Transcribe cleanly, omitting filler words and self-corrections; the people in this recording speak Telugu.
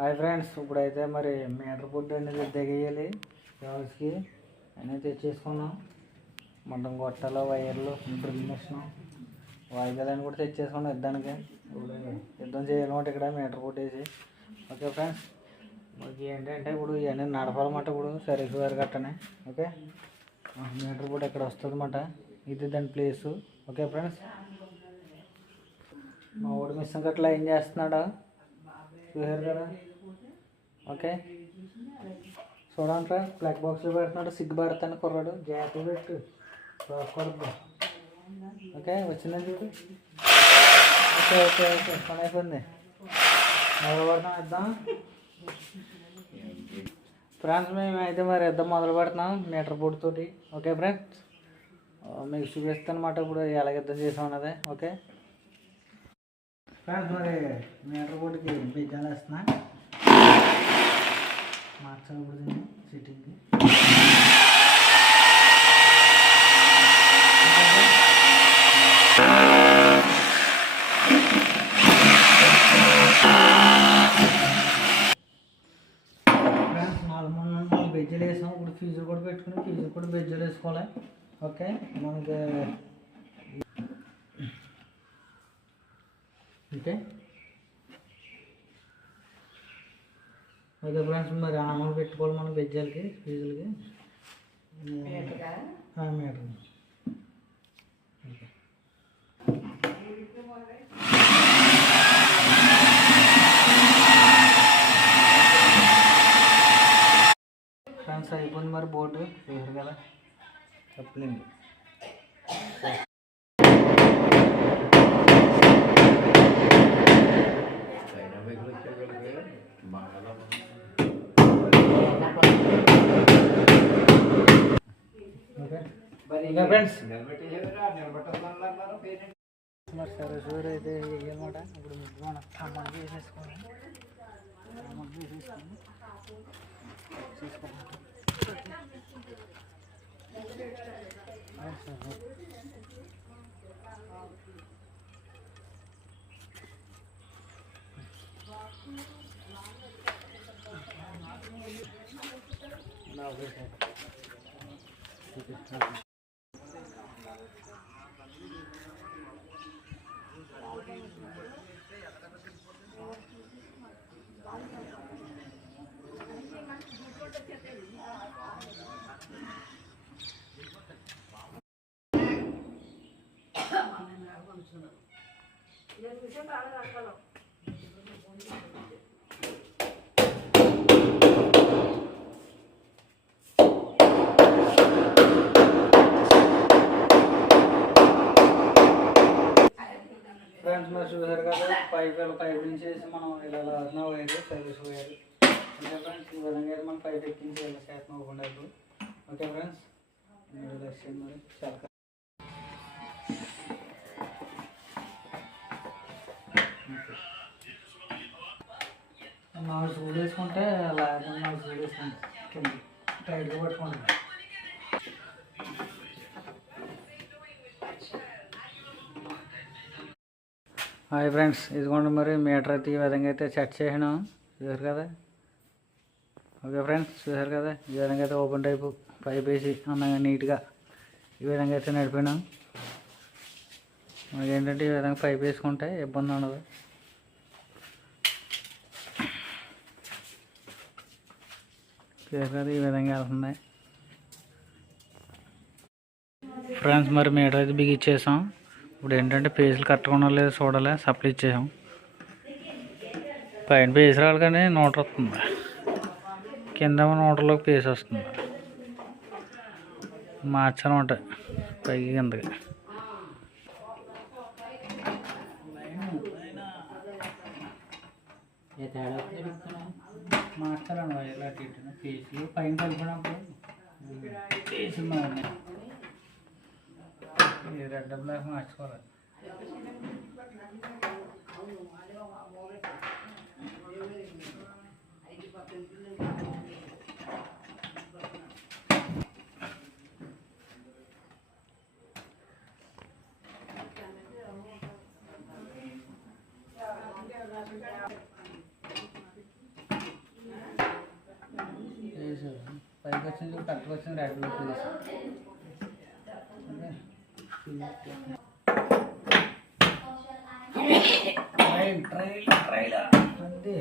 హాయ్ ఫ్రెండ్స్, ఇప్పుడైతే మరి మీటర్ బుడ్ అనేది దిగేయాలి. హౌస్కి అన్నీ తెచ్చేసుకున్నాం. మొత్తం గొట్టాలు, వైర్లు, డ్రిల్ మిషన్, వాయిదాలని కూడా తెచ్చేసుకున్నాం యుద్ధానికి. ఇప్పుడు యుద్ధం చేయాలన్నమాట ఇక్కడ మీటర్ బుడ్ వేసి. ఓకే ఫ్రెండ్స్, మనకి ఏంటంటే ఇప్పుడు ఇవన్నీ నడపాలన్నమాట. ఇప్పుడు సర్వీస్ వైర్ కట్టనే. ఓకే, మీటర్ బుడ్ ఇక్కడ వస్తుంది అన్నమాట. ఇది దాని ప్లేసు. ఓకే ఫ్రెండ్స్, మా ఊడి మిషన్ గట్లా ఏం చేస్తున్నాడు చూసారు కదా. ఓకే, చూడండి ఫ్రెండ్స్, ప్లగ్ బాక్స్లో పెడుతున్నాడు. సిగ్గుపడతాను కుర్రాడు, జాగ్రత్త పెట్టు, రాకూడదు. ఓకే, వచ్చిందని చూడు. ఓకే ఓకే ఓకే, పని అయిపోయింది. మొదలు పెడతాం ఇద్దాం ఫ్రెండ్స్. మేమైతే మరి ఇద్దాం మొదలు పెడుతున్నాం మీటర్ బోర్డు తోటి. ఓకే ఫ్రెండ్స్, మీకు చూపిస్తాను అన్నమాట ఇప్పుడు ఎలాగ యుద్ధం చేసాం అన్నది. ఓకే ఫ్రెండ్స్, మరి మీటర్ బోర్డుకి బిజ్జాలు వేస్తున్నా. మార్చాలి ఇప్పుడు దీన్ని సిట్టింగ్కి. ఫ్రెండ్స్, 4 బెజ్జలు వేసాం. ఇప్పుడు ఫీజులు కూడా పెట్టుకుని ఫీజులు కూడా బెజ్జలు వేసుకోవాలి. ఓకే, మనకి ఓకే ఓకే ఫ్రెండ్స్, మరి ఆనలు పెట్టుకోవాలి మనం బెజ్జాలకి, ఫీజులకి. మీటర్ ఫ్రెండ్స్ అయిపోయింది మరి బోర్డు చూసారు కదా. చెప్పలేదు ఇంకా ఫ్రెండ్స్. మరి సర్వీస్ వేరు అయితే వేయాలన్నమాట. ఇప్పుడు మనం అమౌంట్ చేసేసుకోండి. అమౌంట్ చేసేసుకొని ఫ్రెండ్స్, మరి చూసారు కదా. పైప్ నుంచి వేసి మనం ఇలా లాగిన wire service wire. Okay friends, ఈ విధంగా అయితే మనం పైప్ ఎక్కించి ఇలా శాతం అవ్వకుండా ఇప్పుడు. ఓకే ఫ్రెండ్స్, మరి చాలా 4 సూలు వేసుకుంటే లాగా 4 సూలు వేసుకుంటే కింద టైట్గా పట్టుకుంటాం. హాయ్ ఫ్రెండ్స్, ఇదిగోండి మరి మీటర్ అయితే ఈ విధంగా అయితే సెట్ చేసినాం. చూసారు కదా. ఓకే ఫ్రెండ్స్, చూసారు కదా. ఈ విధంగా అయితే ఓపెన్ టైపు పైప్ వేసి అందంగా నీట్గా ఈ విధంగా అయితే నడిపినాం. మనకి ఏంటంటే ఈ విధంగా పైప్ వేసుకుంటే ఇబ్బంది ఉండదు. చూసారు కదా, ఈ విధంగా వెళ్తుంది ఫ్రెండ్స్. మరి మీటర్ అయితే బిగిచ్చేసాం. ఇప్పుడు ఏంటంటే పేజీలు కట్టుకున్నా లేదో చూడాలి. సప్లై ఇచ్చేసాం. పైన పేజ్ రావాలి కానీ నోటర్ వస్తుంది, కింద నోటర్లోకి పేజ్ వస్తుంది. మార్చాలన్నమాట పైకి కిందకి. మార్చాలండి వైర్లు అటు ఇటు. పేజీలు పైన కలిపినప్పుడు పేజీలు మారినాయి. రెడ్ బ్లాక్ మార్చుకోవాలి. పైకి వచ్చింది కరెక్ట్గా వచ్చింది రెడ్లో ప్లేస్. ట్రైల్ ట్రైల్ ట్రైల్ అంతే.